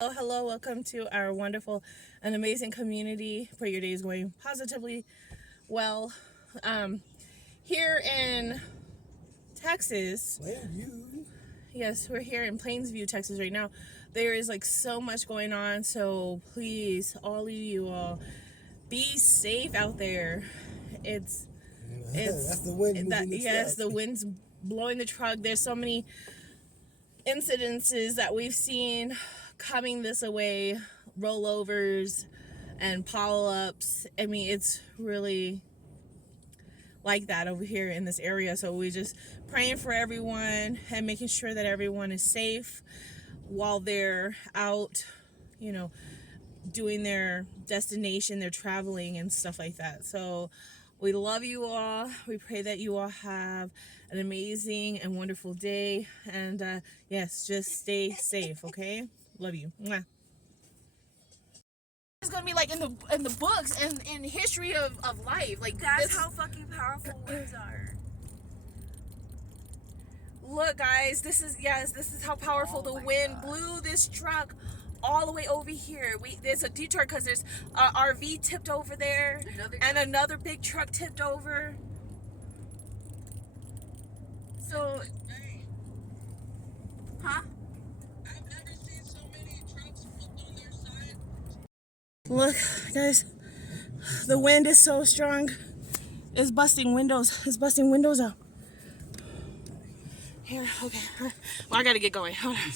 Hello, welcome to our wonderful and amazing community. Pray your day is going positively well. Here in Texas, Plainview. yes, we're here in Plainsview, Texas right now. There is like so much going on, so please, all of you all, be safe out there. It's That's the wind moving the yes, truck. the wind's blowing the truck. There's so many incidences that we've seen coming this way, rollovers and pile-ups. I mean, it's really like that over here in this area. So we just praying for everyone and making sure that everyone is safe while they're out, you know, doing their destination, they're traveling and stuff like that. So we love you all. We pray that you all have an amazing and wonderful day. And yes, just stay safe, okay? Love you. Mwah. It's gonna be like in the books and in history of life. Like that's how fucking powerful winds are. Look, guys, this is how powerful the wind blew this truck all the way over here. There's a detour because there's a RV tipped over there and another big truck tipped over. So, huh? I've never seen so many trucks flipped on their side. Look, guys, the wind is so strong. It's busting windows. It's busting windows out. Here, okay. Well, I gotta get going. Hold on.